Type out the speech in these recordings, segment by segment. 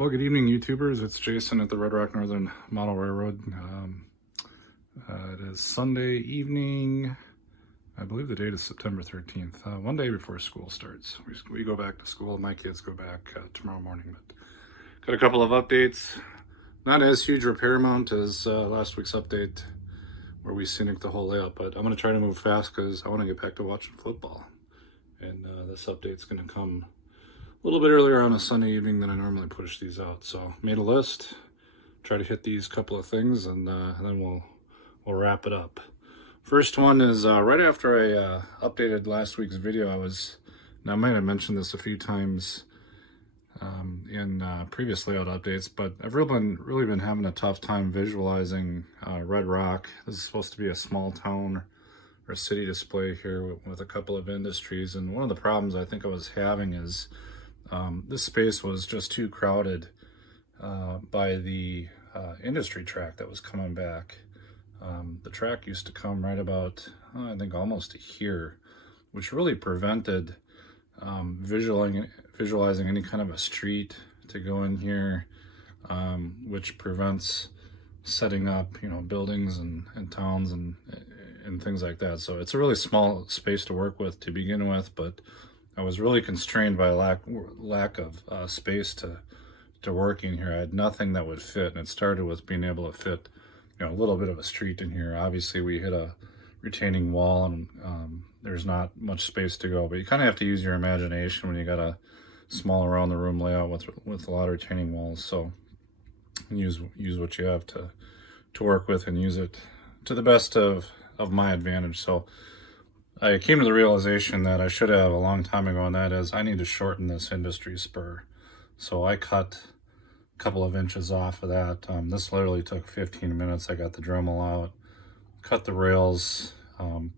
Well, good evening, YouTubers. It's Jason at the Red Rock Northern Model Railroad. It is Sunday evening. I believe the date is September 13th, one day before school starts. We go back to school. My kids go back tomorrow morning. But got a couple of updates. Not as huge repair amount as last week's update where we scenic the whole layout, but I'm going to try to move fast because I want to get back to watching football. And this update's going to come a little bit earlier on a Sunday evening than I normally push these out. So made a list, try to hit these couple of things, and then we'll wrap it up. First one is right after I updated last week's video. I might have mentioned this a few times in previous layout updates, but I've really been having a tough time visualizing Red Rock. This is supposed to be a small town or city display here with a couple of industries, and one of the problems I think I was having is this space was just too crowded by the industry track that was coming back. The track used to come right about, I think, almost to here, which really prevented visualizing any kind of a street to go in here, which prevents setting up, buildings and towns and things like that. So it's a really small space to work with to begin with, but I was really constrained by lack of space to work in here. I had nothing that would fit, and it started with being able to fit a little bit of a street in here. Obviously we hit a retaining wall, and there's not much space to go, but you kind of have to use your imagination when you got a small around the room layout with a lot of retaining walls. So use what you have to work with, and use it to the best of my advantage. So I came to the realization that I should have a long time ago, and that is I need to shorten this industry spur. So I cut a couple of inches off of that. This literally took 15 minutes. I got the Dremel out, cut the rails,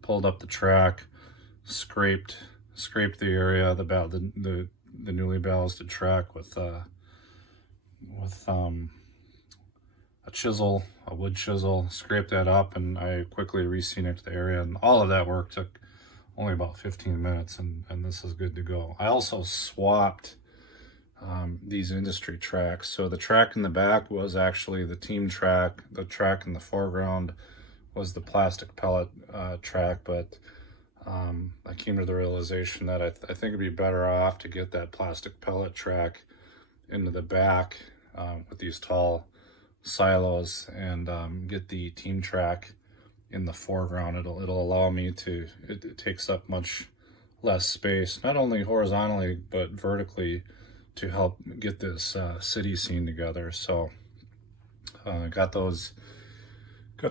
pulled up the track, scraped the area, the newly ballasted track with a chisel, a wood chisel, scraped that up, and I quickly re-sceniced the area, and all of that work took only about 15 minutes, and this is good to go. I also swapped these industry tracks. So the track in the back was actually the team track. The track in the foreground was the plastic pellet track, but I came to the realization that I think it'd be better off to get that plastic pellet track into the back with these tall silos, and get the team track in the foreground. It'll allow me to, it takes up much less space, not only horizontally but vertically, to help get this city scene together. So got the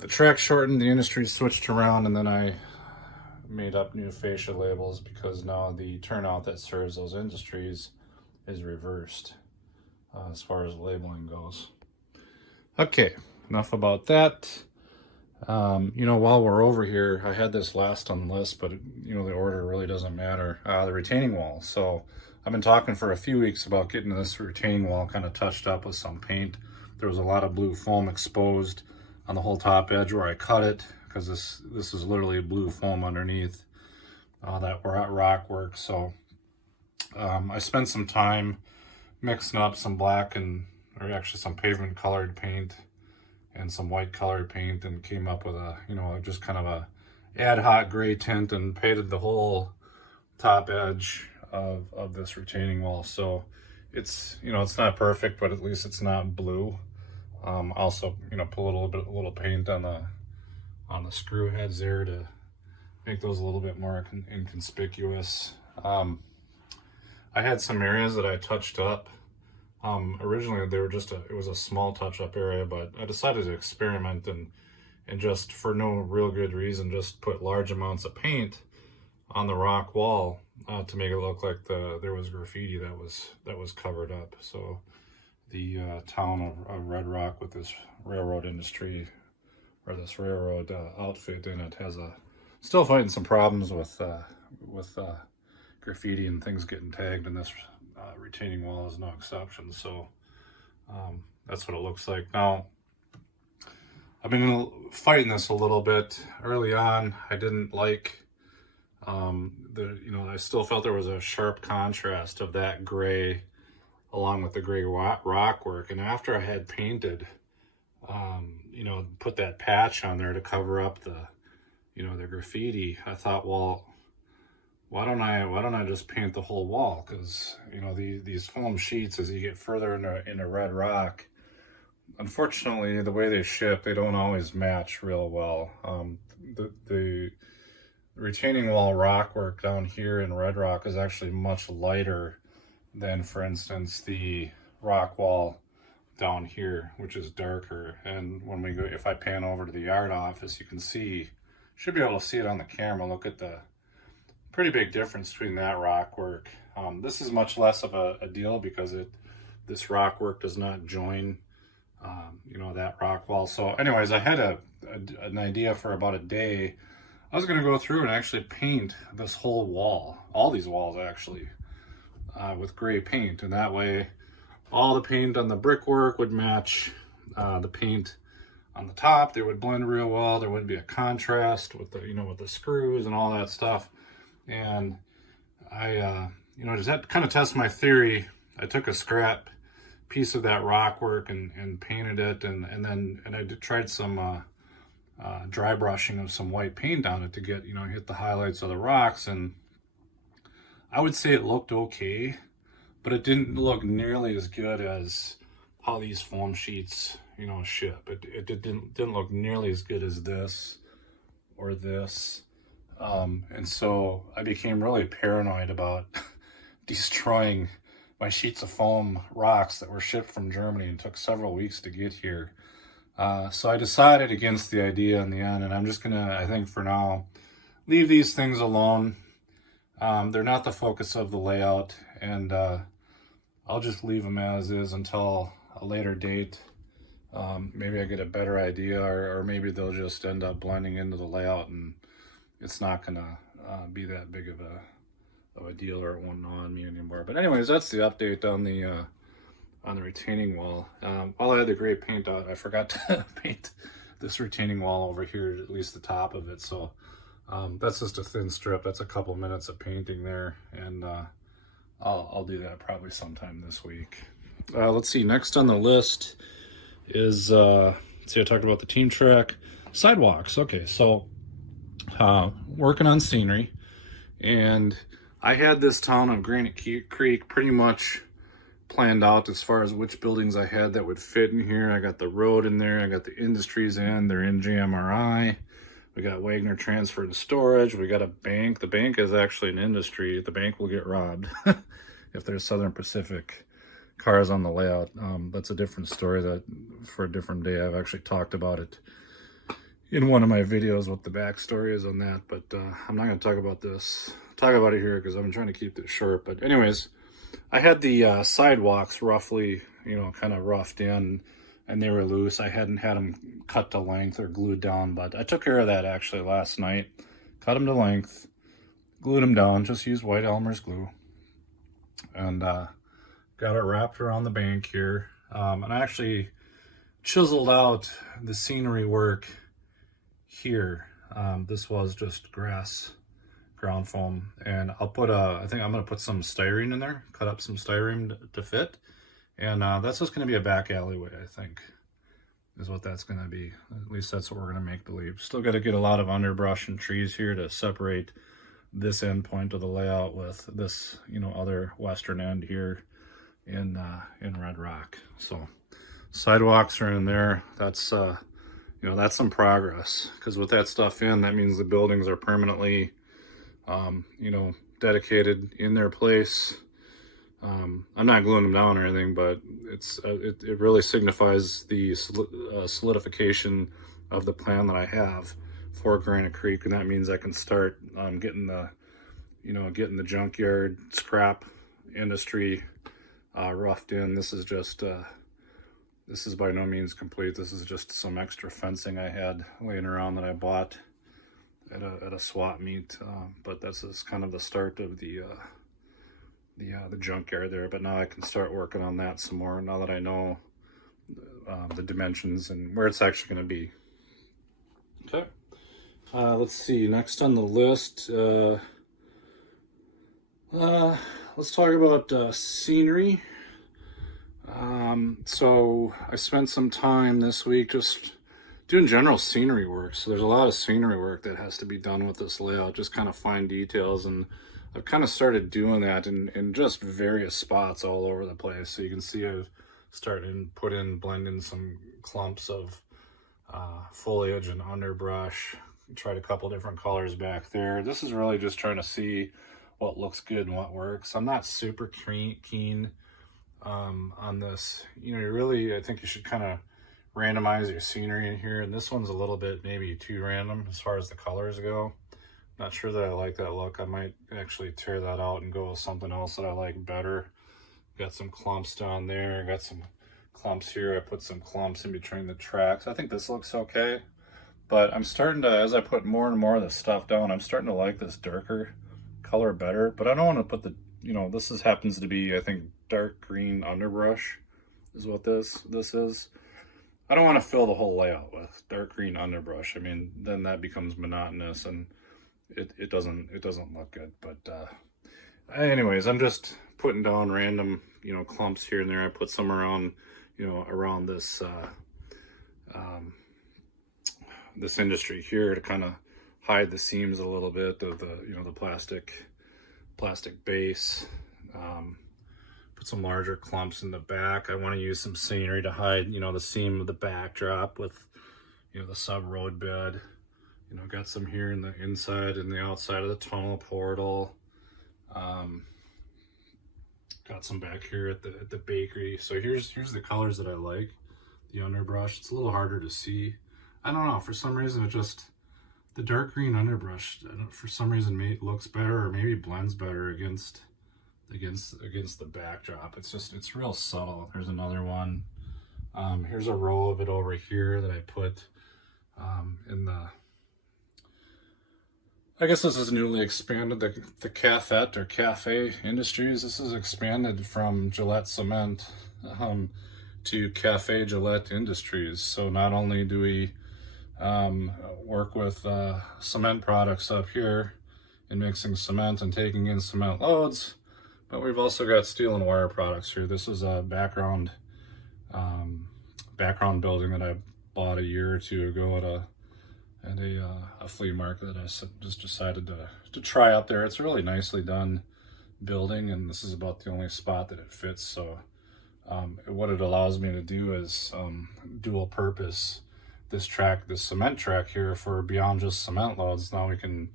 track shortened, the industry switched around, and then I made up new fascia labels because now the turnout that serves those industries is reversed as far as labeling goes. Okay, enough about that. While we're over here, I had this last on the list, but the order really doesn't matter. The retaining wall. So I've been talking for a few weeks about getting this retaining wall kind of touched up with some paint. There was a lot of blue foam exposed on the whole top edge where I cut it, because this is literally blue foam underneath that rock work. So I spent some time mixing up some black or actually some pavement colored paint and some white colored paint, and came up with just kind of a ad hoc gray tint, and painted the whole top edge of this retaining wall. So it's it's not perfect, but at least it's not blue. Also put a little paint on the screw heads there to make those a little bit more inconspicuous. I had some areas that I touched up. Originally they were it was a small touch-up area, but I decided to experiment and just for no real good reason just put large amounts of paint on the rock wall to make it look like there was graffiti that was covered up. So the town of Red Rock, with this railroad industry or this railroad outfit in it, has still fighting some problems with graffiti and things getting tagged, and this retaining wall is no exception. So that's what it looks like now. I've been fighting this a little bit. Early on, I didn't like I still felt there was a sharp contrast of that gray along with the gray rock work. And after I had painted, you know, put that patch on there to cover up the, you know, the graffiti, I thought, well, why don't I just paint the whole wall? Because, you know, these foam sheets, as you get further into red rock, unfortunately, the way they ship, they don't always match real well. The retaining wall rock work down here in red rock is actually much lighter than, for instance, the rock wall down here, which is darker. And when we go, if I pan over to the yard office, you can see, should be able to see it on the camera. Look at the pretty big difference between that rock work. This is much less of a deal because this rock work does not join, you know, that rock wall. So anyways, I had an idea for about a day. I was going to go through and actually paint this whole wall, all these walls actually, with gray paint, and that way all the paint on the brickwork would match the paint on the top. They would blend real well. There wouldn't be a contrast with the, you know, with the screws and all that stuff. And I, you know, just had to kind of test my theory. I took a scrap piece of that rock work and painted it, and I tried some dry brushing of some white paint on it to get, you know, hit the highlights of the rocks. And I would say it looked okay, but it didn't look nearly as good as how these foam sheets, you know, ship. It didn't look nearly as good as this or this. And so I became really paranoid about destroying my sheets of foam rocks that were shipped from Germany and took several weeks to get here. So I decided against the idea in the end, and I'm just gonna, I think for now, leave these things alone. They're not the focus of the layout, and I'll just leave them as is until a later date. Maybe I get a better idea, or maybe they'll just end up blending into the layout and it's not gonna be that big of a deal, or it won't gnaw on me anymore. But anyways, that's the update on the retaining wall. While I had the gray paint out, I forgot to paint this retaining wall over here, at least the top of it. So that's just a thin strip. That's a couple minutes of painting there, and I'll do that probably sometime this week. Let's see, next on the list is, see, I talked about the team track, sidewalks. Okay, so working on scenery, and I had this town of Granite Creek pretty much planned out as far as which buildings I had that would fit in here. I got the road in there, I got the industries in, they're in JMRI. We got Wagner transfer and storage. We got a bank. The bank is actually an industry. The bank will get robbed if there's Southern Pacific cars on the layout. That's a different story that for a different day. I've actually talked about it in one of my videos, what the backstory is on that, but I'm not going to talk about this. Talk about it here because I'm trying to keep this short. But anyways, I had the sidewalks roughly, you know, kind of roughed in, and they were loose. I hadn't had them cut to length or glued down, but I took care of that actually last night. Cut them to length, glued them down, just used white Elmer's glue, and got it wrapped around the bank here. And I actually chiseled out the scenery work here. This was just grass ground foam, and I'll put I think I'm gonna put some styrene in there, cut up some styrene to fit, and that's just gonna be a back alleyway, I think, is what that's gonna be. At least that's what we're gonna make believe. Still got to get a lot of underbrush and trees here to separate this end point of the layout with this, you know, other western end here in Red Rock. So sidewalks are in there. That's you know, that's some progress, because with that stuff in, that means the buildings are permanently you know, dedicated in their place. I'm not gluing them down or anything, but it really signifies the solidification of the plan that I have for Granite Creek, and that means I can start getting the junkyard scrap industry roughed in. This is just this is by no means complete. This is just some extra fencing I had laying around that I bought at a swap meet, but this is kind of the start of the junkyard there. But now I can start working on that some more now that I know the dimensions and where it's actually going to be. Okay, let's see, next on the list, let's talk about scenery. So I spent some time this week just doing general scenery work. So there's a lot of scenery work that has to be done with this layout, just kind of fine details. And I've kind of started doing that in just various spots all over the place. So you can see I've started to blend in some clumps of foliage and underbrush. Tried a couple different colors back there. This is really just trying to see what looks good and what works. I'm not super keen on this. You know, I think you should kind of randomize your scenery in here, and this one's a little bit maybe too random as far as the colors go. Not sure that I like that look. I might actually tear that out and go with something else that I like better. Got some clumps down there, got some clumps here. I put some clumps in between the tracks. I think this looks okay, but I'm starting to, as I put more and more of this stuff down, I'm starting to like this darker color better. But I don't want to put the, you know, happens to be, I think, dark green underbrush is what this is. I don't want to fill the whole layout with dark green underbrush. I mean, then that becomes monotonous and it doesn't look good. But anyways, I'm just putting down random, you know, clumps here and there. I put some around, you know, around this this industry here to kind of hide the seams a little bit of the, you know, the plastic base. Put some larger clumps in the back. I want to use some scenery to hide, you know, the seam of the backdrop with, you know, the sub road bed. You know, got some here in the inside and the outside of the tunnel portal. Got some back here at the bakery. So here's the colors that I like. The underbrush, it's a little harder to see. I don't know, for some reason it just, the dark green underbrush, for some reason looks better, or maybe blends better against the backdrop. It's real subtle. There's another one. Here's a row of it over here that I put in the, I guess this is newly expanded, the Cafet or Cafe Industries. This is expanded from Gillette Cement to Cafe Gillette Industries. So not only do we work with cement products up here and mixing cement and taking in cement loads, but we've also got steel and wire products here. This is a background building that I bought a year or two ago at a flea market that I just decided to try up there. It's a really nicely done building, and this is about the only spot that it fits. So what it allows me to do is dual purpose this cement track here for beyond just cement loads. Now we can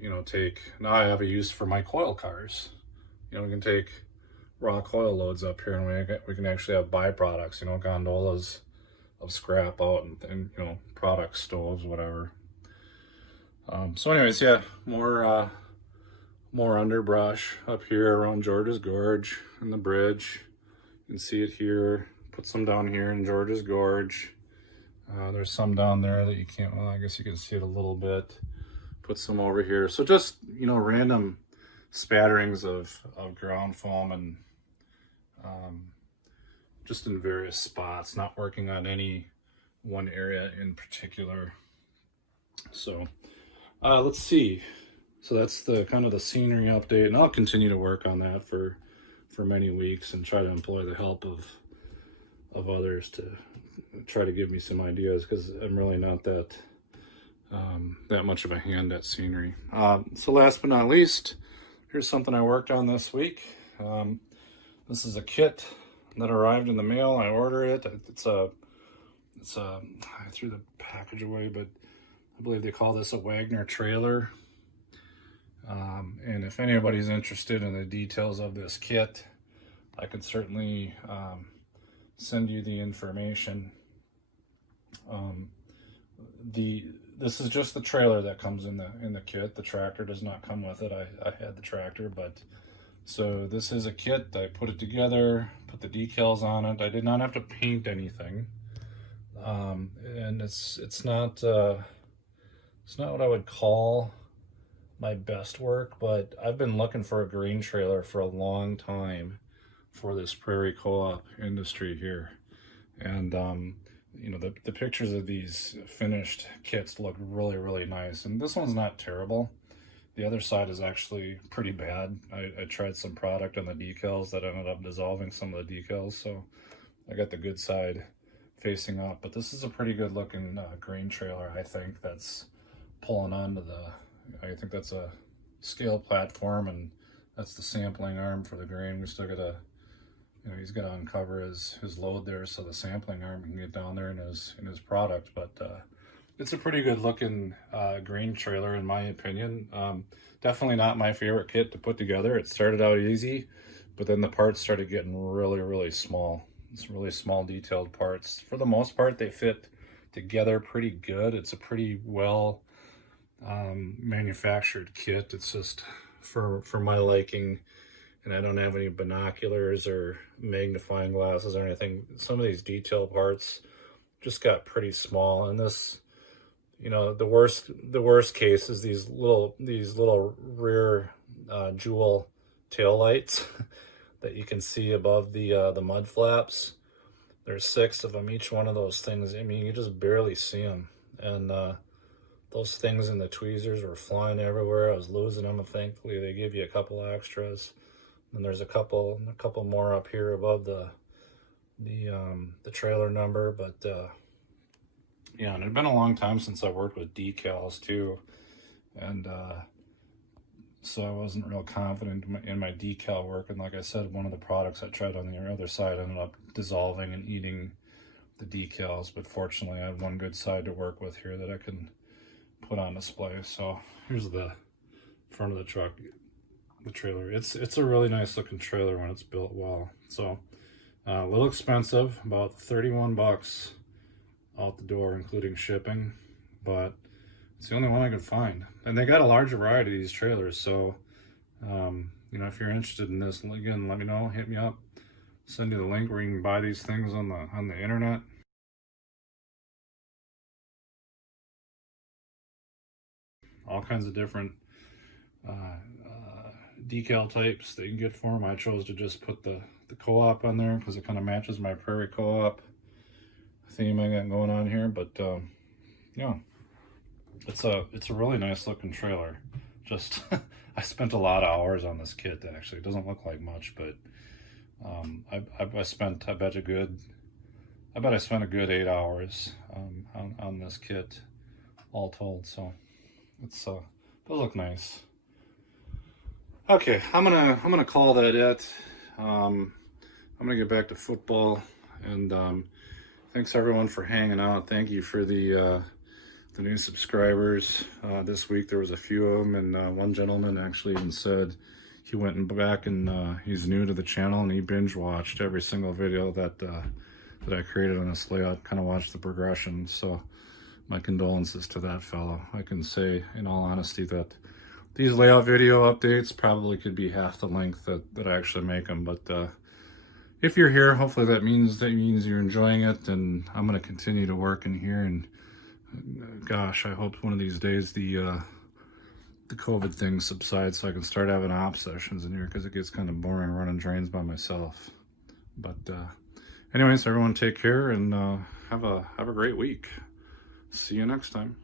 you know, now I have a use for my coil cars. You know, we can take raw coil loads up here, and we can actually have byproducts, you know, gondolas of scrap out and you know, product stoves, whatever. So anyways, yeah, more underbrush up here around George's Gorge and the bridge. You can see it here. Put some down here in George's Gorge. There's some down there that you can't, well, I guess you can see it a little bit. Put some over here. So just, you know, random spatterings of ground foam and just in various spots, not working on any one area in particular. So let's see. So that's the kind of the scenery update, and I'll continue to work on that for many weeks and try to employ the help of others to try to give me some ideas, because I'm really not that much of a hand at scenery. So last but not least, here's something I worked on this week. This is a kit that arrived in the mail. I ordered it. I threw the package away, but I believe they call this a Wagner trailer. And if anybody's interested in the details of this kit, I could certainly send you the information. This is just the trailer that comes in the kit. The tractor does not come with it. I had the tractor, but so this is a kit. I put it together, put the decals on it. I did not have to paint anything, and it's not what I would call my best work, but I've been looking for a grain trailer for a long time for this prairie co-op industry here. And you know, the pictures of these finished kits look really, really nice. And this one's not terrible. The other side is actually pretty bad. I tried some product on the decals that ended up dissolving some of the decals, so I got the good side facing up. But this is a pretty good looking grain trailer, I think, that's pulling onto I think that's a scale platform, and that's the sampling arm for the grain. We still gotta, he's gotta uncover his load there so the sampling arm can get down there in his product. But it's a pretty good looking grain trailer in my opinion. Definitely not my favorite kit to put together. It started out easy, but then the parts started getting really small. It's really small detailed parts. For the most part, they fit together pretty good. It's a pretty well manufactured kit. It's just for my liking, and I don't have any binoculars or magnifying glasses or anything. Some of these detail parts just got pretty small, and this, the worst case is these little rear jewel tail lights that you can see above the mud flaps. There's 6 of them. Each one of those things, I mean, you just barely see them. And those things in the tweezers were flying everywhere. I was losing them, and thankfully they give you a couple extras. And there's a couple more up here above the trailer number. But yeah, and it had been a long time since I worked with decals too, and so I wasn't real confident in my decal work. And like I said, one of the products I tried on the other side ended up dissolving and eating the decals. But fortunately, I have one good side to work with here that I can put on display. So here's the front of the truck, the trailer. It's a really nice looking trailer when it's built well. So a little expensive, about 31 bucks out the door, including shipping, but it's the only one I could find. And they got a large variety of these trailers, so if you're interested in this, again, let me know, hit me up, send you the link where you can buy these things on the internet. All kinds of different decal types that you can get for them. I chose to just put the co-op on there because it kind of matches my prairie co-op theme I got going on here. But yeah, it's a really nice looking trailer. Just I spent a lot of hours on this kit. Actually, it doesn't look like much, but I spent I bet I spent a good 8 hours on this kit all told. So it's does look nice. Okay, I'm gonna call that it. I'm gonna get back to football, and thanks everyone for hanging out. Thank you for the new subscribers. This week there was a few of them, and one gentleman actually even said he went back and he's new to the channel and he binge watched every single video that I created on this layout, kind of watched the progression. So my condolences to that fellow. I can say in all honesty that these layout video updates probably could be half the length that I actually make them. But if you're here, hopefully that means you're enjoying it, and I'm going to continue to work in here. And gosh, I hope one of these days the COVID thing subsides so I can start having op sessions in here, because it gets kind of boring running trains by myself. But anyways, everyone take care, and have a great week. See you next time.